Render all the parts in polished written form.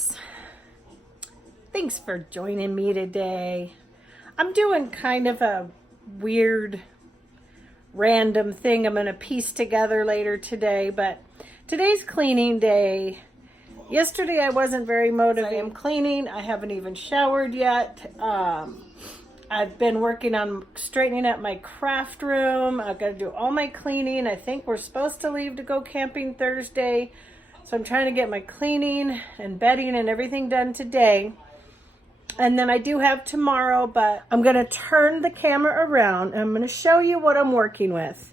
guys, thanks for joining me today. I'm doing kind of a weird random thing I'm going to piece together later today, but today's cleaning day. Yesterday I wasn't very motivated. I'm cleaning. I haven't even showered yet. I've been working on straightening up my craft room. I've got to do all my cleaning. I think we're supposed to leave to go camping Thursday. So I'm trying to get my cleaning and bedding and everything done today. And then I do have tomorrow, but I'm going to turn the camera around and I'm going to show you what I'm working with.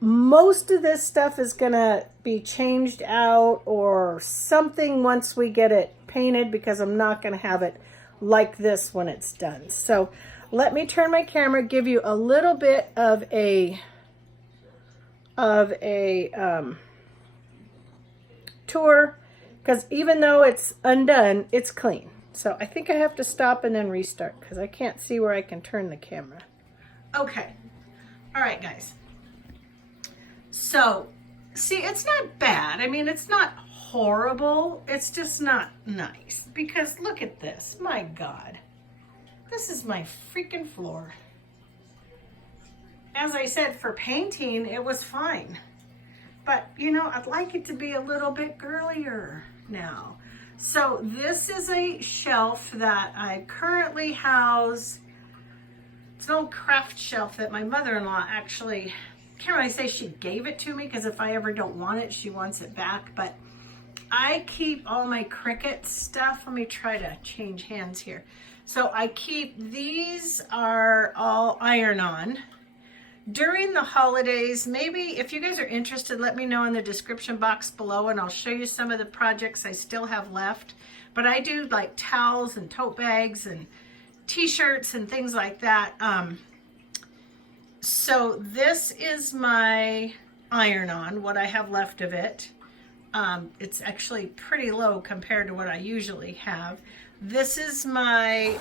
Most of this stuff is going to be changed out or something once we get it painted, because I'm not going to have it like this when it's done. So let me turn my camera, give you a little bit of a tour, because even though it's undone, it's clean. So I think I have to stop and then restart because I can't see where I can turn the camera. Okay. All right, guys. So, see, it's not bad. I mean, it's not horrible. It's just not nice, because look at this. My God. This is my freaking floor. As I said, for painting, it was fine. But, you know, I'd like it to be a little bit girlier now. So this is a shelf that I currently house. It's an old craft shelf that my mother-in-law actually, can't really say she gave it to me, because if I ever don't want it, she wants it back. But I keep all my Cricut stuff. Let me try to change hands here. So I keep, these are all iron-on. During the holidays, maybe if you guys are interested, let me know in the description box below and I'll show you some of the projects I still have left. But I do like towels and tote bags and t-shirts and things like that. So this is my iron-on, what I have left of it. It's actually pretty low compared to what I usually have. This is my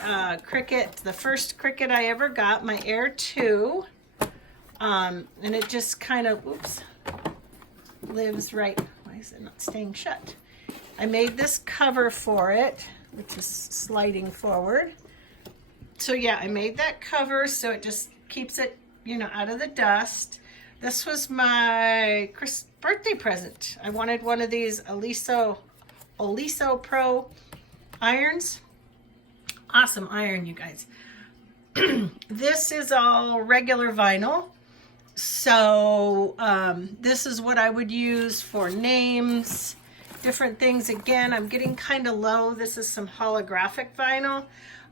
Cricut, the first Cricut I ever got, my Air 2. And it just kind of, oops, lives right. Why is it not staying shut? I made this cover for it, which is sliding forward. So yeah, I made that cover so it just keeps it, you know, out of the dust. This was my birthday present. I wanted one of these Oliso Pro irons. Awesome iron, you guys. This is all regular vinyl. So this is what I would use for names, different things. Again, I'm getting kind of low. This is some holographic vinyl.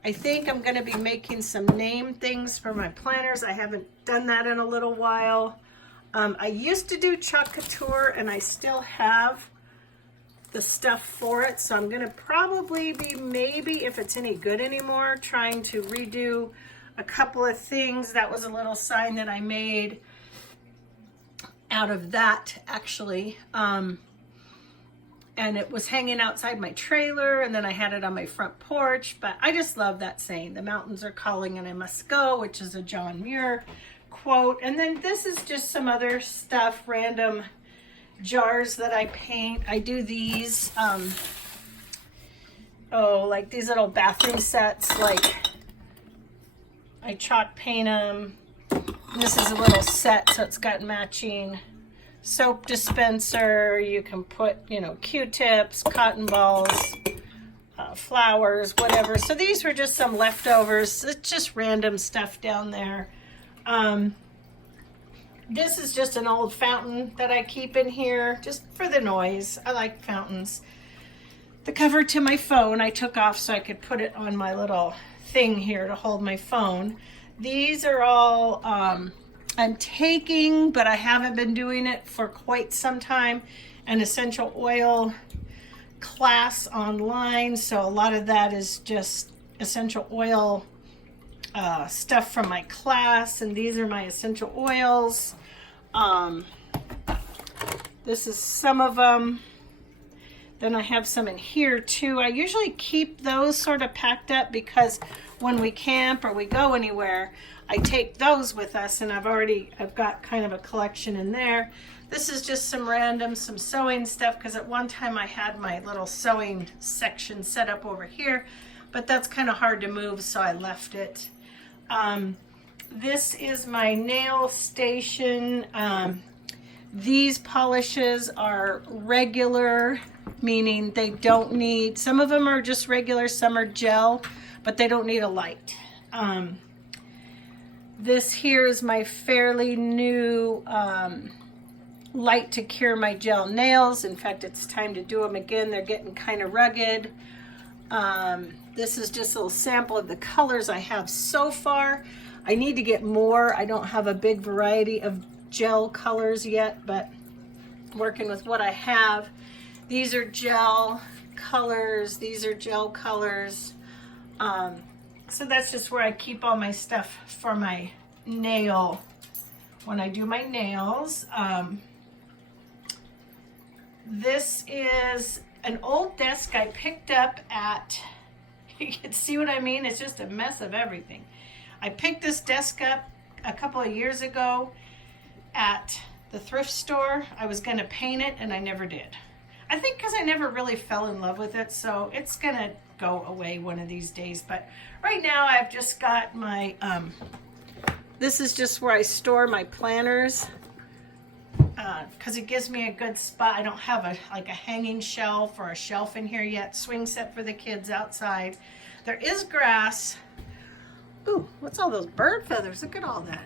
I think I'm going to be making some name things for my planners. I haven't done that in a little while. I used to do chalk couture and I still have the stuff for it. So I'm going to probably be, maybe if it's any good anymore, trying to redo a couple of things. That was a little sign that I made out of that, actually. And it was hanging outside my trailer, and then I had it on my front porch. But I just love that saying, the mountains are calling and I must go, which is a John Muir quote. And then this is just some other stuff, random jars that I paint. I do these, like these little bathroom sets, like I chalk paint them. This is a little set, so it's got matching soap dispenser. You can put, you know, Q-tips, cotton balls, flowers, whatever. So these were just some leftovers. It's just random stuff down there. This is just an old fountain that I keep in here just for the noise. I like fountains. The cover to my phone I took off so I could put it on my little thing here to hold my phone. These are all I'm taking, but I haven't been doing it for quite some time, an essential oil class online. So a lot of that is just essential oil stuff from my class, and these are my essential oils. This is some of them. Then I have some in here too. I usually keep those sort of packed up because when we camp or we go anywhere, I take those with us, and I've got kind of a collection in there. This is just some sewing stuff, because at one time I had my little sewing section set up over here, but that's kind of hard to move, so I left it. This is my nail station. These polishes are regular, meaning they don't need, some of them are just regular, some are gel, but they don't need a light. This here is my fairly new light to cure my gel nails. In fact, it's time to do them again. They're getting kind of rugged. This is just a little sample of the colors I have so far. I need to get more. I don't have a big variety of gel colors yet, but working with what I have. These are gel colors. These are gel colors. So that's just where I keep all my stuff for my nail, when I do my nails. This is an old desk I picked up at, you can see what I mean? It's just a mess of everything. I picked this desk up a couple of years ago at the thrift store. I was going to paint it, and I never did. I think because I never really fell in love with it, so it's going to go away one of these days. But right now I've just got my, this is just where I store my planners, because it gives me a good spot. I don't have a hanging shelf or a shelf in here yet. Swing set for the kids outside. There is grass. Ooh, what's all those bird feathers? Look at all that.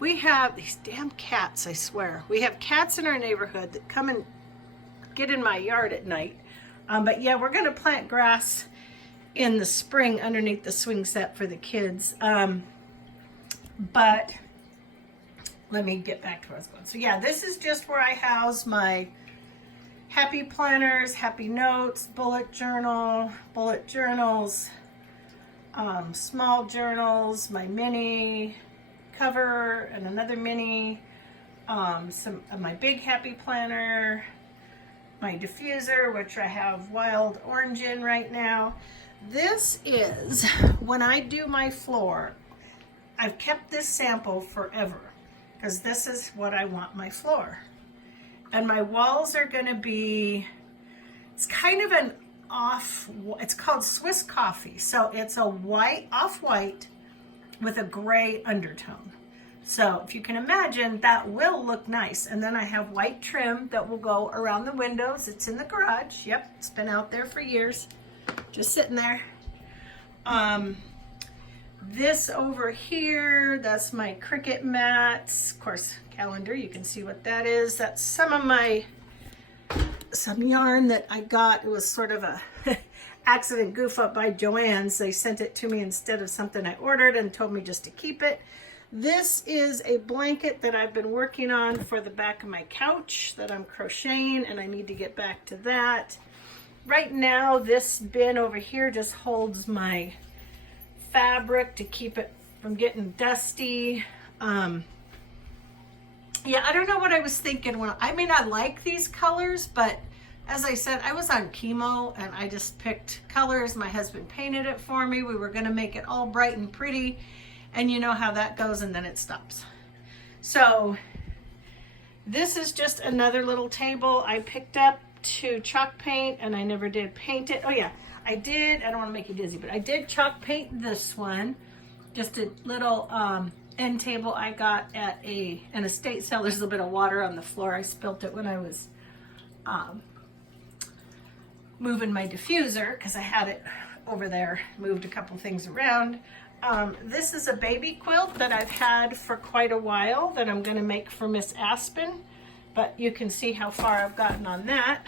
We have these damn cats, I swear. We have cats in our neighborhood that come and get in my yard at night. But yeah, we're going to plant grass in the spring underneath the swing set for the kids. But let me get back to where I was going. So yeah, this is just where I house my happy planners, happy notes, bullet journals, small journals, my mini cover and another mini, some of my big happy planner, my diffuser, which I have wild orange in right now. This is, when I do my floor, I've kept this sample forever, because this is what I want my floor. And my walls are going to be, it's kind of an it's called Swiss coffee. So it's a white, off-white with a gray undertone. So if you can imagine, that will look nice. And then I have white trim that will go around the windows. It's in the garage. Yep, it's been out there for years, just sitting there. This over here, that's my Cricut mats. Of course, calendar, you can see what that is. That's some yarn that I got. It was sort of a accident goof up by Joann's. They sent it to me instead of something I ordered and told me just to keep it. This is a blanket that I've been working on for the back of my couch that I'm crocheting, and I need to get back to that. Right now, this bin over here just holds my fabric to keep it from getting dusty. Yeah, I don't know what I was thinking when I like these colors, but as I said, I was on chemo and I just picked colors. My husband painted it for me. We were going to make it all bright and pretty, and you know how that goes, and then it stops. So this is just another little table I picked up to chalk paint, and I never did paint it. Oh yeah, I did. I don't want to make you dizzy, but I did chalk paint this one. Just a little end table I got at an estate sale. There's a little bit of water on the floor. I spilt it when I was moving my diffuser, because I had it over there, moved a couple things around. This is a baby quilt that I've had for quite a while that I'm going to make for Miss Aspen, but you can see how far I've gotten on that.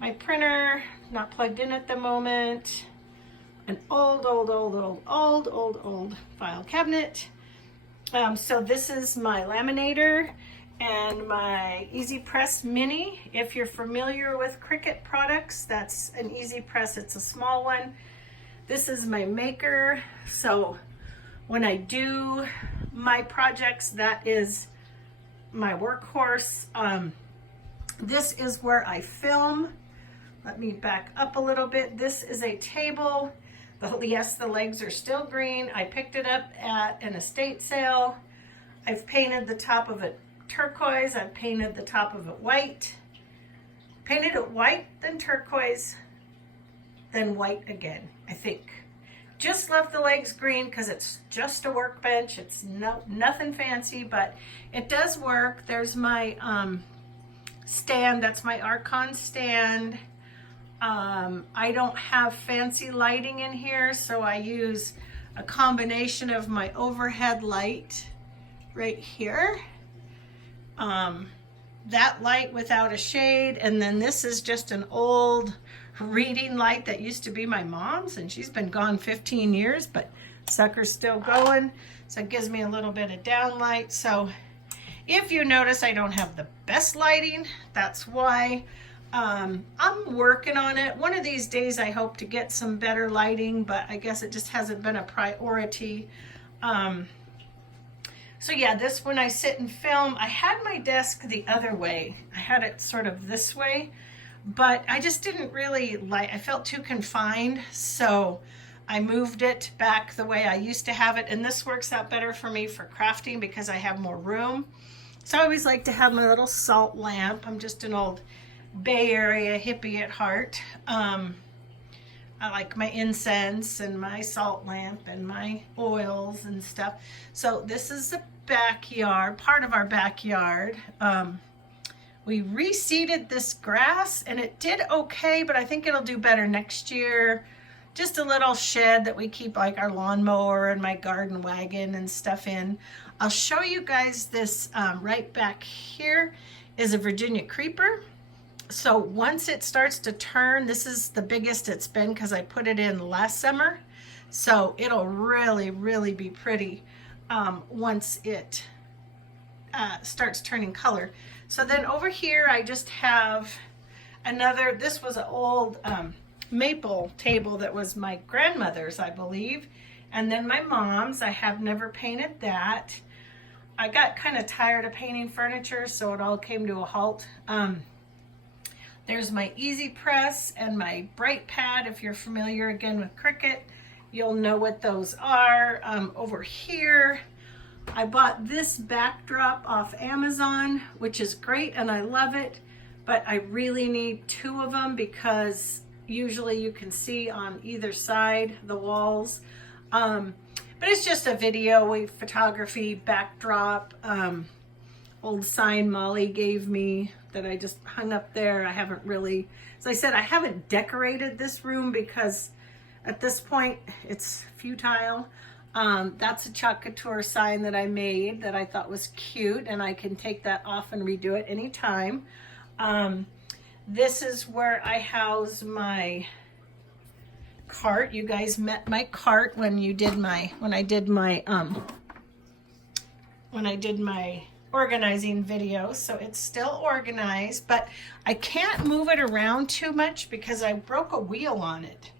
My printer, not plugged in at the moment. An old file cabinet. So this is my laminator and my Easy Press Mini. If you're familiar with Cricut products, that's an Easy Press. It's a small one. This is my maker. So when I do my projects, that is my workhorse. This is where I film. Let me back up a little bit. This is a table Yes, the legs are still green. I picked it up at an estate sale. I've painted the top of it turquoise. I've painted the top of it white. Painted it white, then turquoise, then white again, I think. Just left the legs green because it's just a workbench. It's nothing fancy, but it does work. There's my stand. That's my Archon stand. I don't have fancy lighting in here, so I use a combination of my overhead light right here. That light without a shade, and then this is just an old reading light that used to be my mom's, and she's been gone 15 years, but sucker's still going, so it gives me a little bit of downlight. So if you notice I don't have the best lighting, that's why. I'm working on it. One of these days I hope to get some better lighting, but I guess it just hasn't been a priority. So yeah, this, when I sit and film, I had my desk the other way. I had it sort of this way, but I just didn't really like, I felt too confined, so I moved it back the way I used to have it, and this works out better for me for crafting because I have more room. So I always like to have my little salt lamp. I'm just an old Bay Area hippie at heart. I like my incense and my salt lamp and my oils and stuff. So this is the backyard, part of our backyard. We reseeded this grass and it did okay, but I think it'll do better next year. Just a little shed that we keep like our lawnmower and my garden wagon and stuff in. I'll show you guys this. Right back here is a Virginia creeper. So once it starts to turn, this is the biggest it's been because I put it in last summer. So it'll really, really be pretty once it starts turning color. So then over here, I just have another, this was an old maple table that was my grandmother's, I believe. And then my mom's, I have never painted that. I got kind of tired of painting furniture, so it all came to a halt. There's my Easy Press and my Bright Pad. If you're familiar again with Cricut, you'll know what those are. Over here, I bought this backdrop off Amazon, which is great and I love it, but I really need two of them because usually you can see on either side the walls. But it's just a video photography backdrop. Old sign Molly gave me that I just hung up there. I haven't really, as I said, I haven't decorated this room because at this point it's futile. That's a Chalk Couture sign that I made that I thought was cute, and I can take that off and redo it anytime. This is where I house my cart. You guys met my cart when you did my, when I did my organizing video, so it's still organized, but I can't move it around too much because I broke a wheel on it.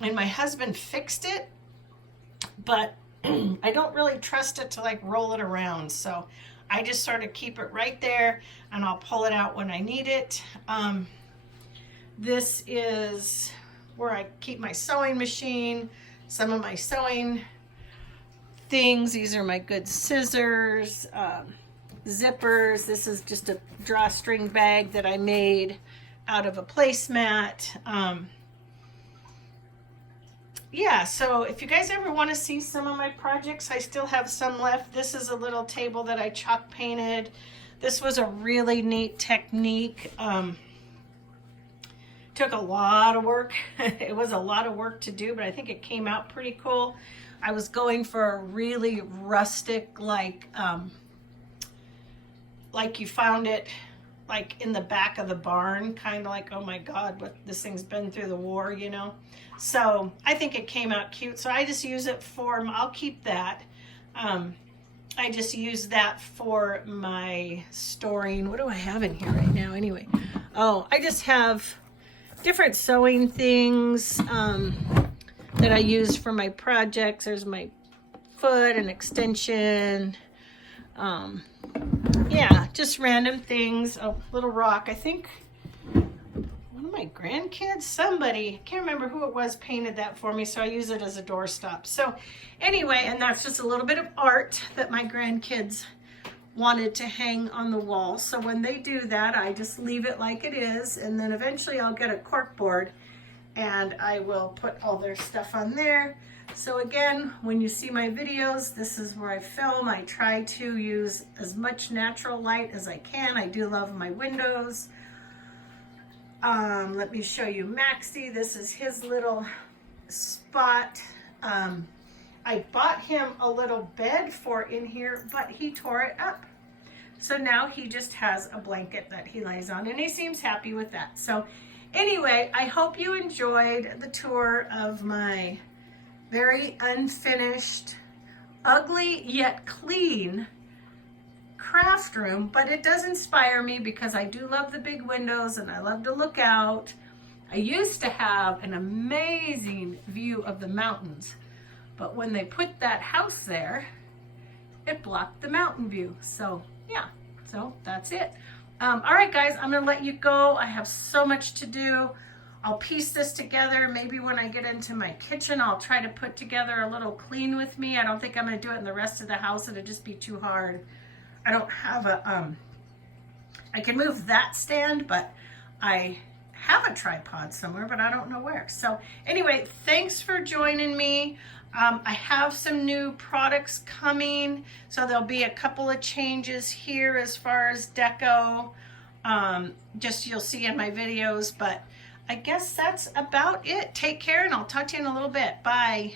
And my husband fixed it, but I don't really trust it to like roll it around, so I just sort of keep it right there and I'll pull it out when I need it. This is where I keep my sewing machine, some of my sewing things. These are my good scissors, zippers. This is just a drawstring bag that I made out of a placemat. Yeah, so if you guys ever want to see some of my projects, I still have some left. This is a little table that I chalk painted. This was a really neat technique. Took a lot of work. It was a lot of work to do, but I think it came out pretty cool. I was going for a really rustic, like you found it like in the back of the barn, kind of like, oh my God, what, this thing's been through the war, you know? So I think it came out cute. So I just use it for, I'll keep that. I just use that for my storing. What do I have in here right now anyway? Oh, I just have different sewing things that I use for my projects. There's my foot and extension. Yeah, just random things. Oh, little rock. I think, what am my grandkids? Somebody, I can't remember who it was, painted that for me, so I use it as a doorstop. So anyway, and that's just a little bit of art that my grandkids wanted to hang on the wall. So when they do that, I just leave it like it is, and then eventually I'll get a cork board and I will put all their stuff on there. So again, when you see my videos, this is where I film. I try to use as much natural light as I can. I do love my windows. Let me show you Maxie. This is his little spot. I bought him a little bed for in here, but he tore it up. So now he just has a blanket that he lays on, and he seems happy with that. So anyway, I hope you enjoyed the tour of my very unfinished, ugly yet clean craft room, but it does inspire me because I do love the big windows and I love to look out. I used to have an amazing view of the mountains, but when they put that house there, it blocked the mountain view. So yeah, so that's it. All right, guys, I'm gonna let you go. I have so much to do. I'll piece this together. Maybe when I get into my kitchen, I'll try to put together a little clean with me. I don't think I'm gonna do it in the rest of the house. It'll just be too hard. I don't have a, I can move that stand, but I have a tripod somewhere, but I don't know where. So anyway, thanks for joining me. I have some new products coming, so there'll be a couple of changes here as far as deco. Just you'll see in my videos, but I guess that's about it. Take care, and I'll talk to you in a little bit. Bye.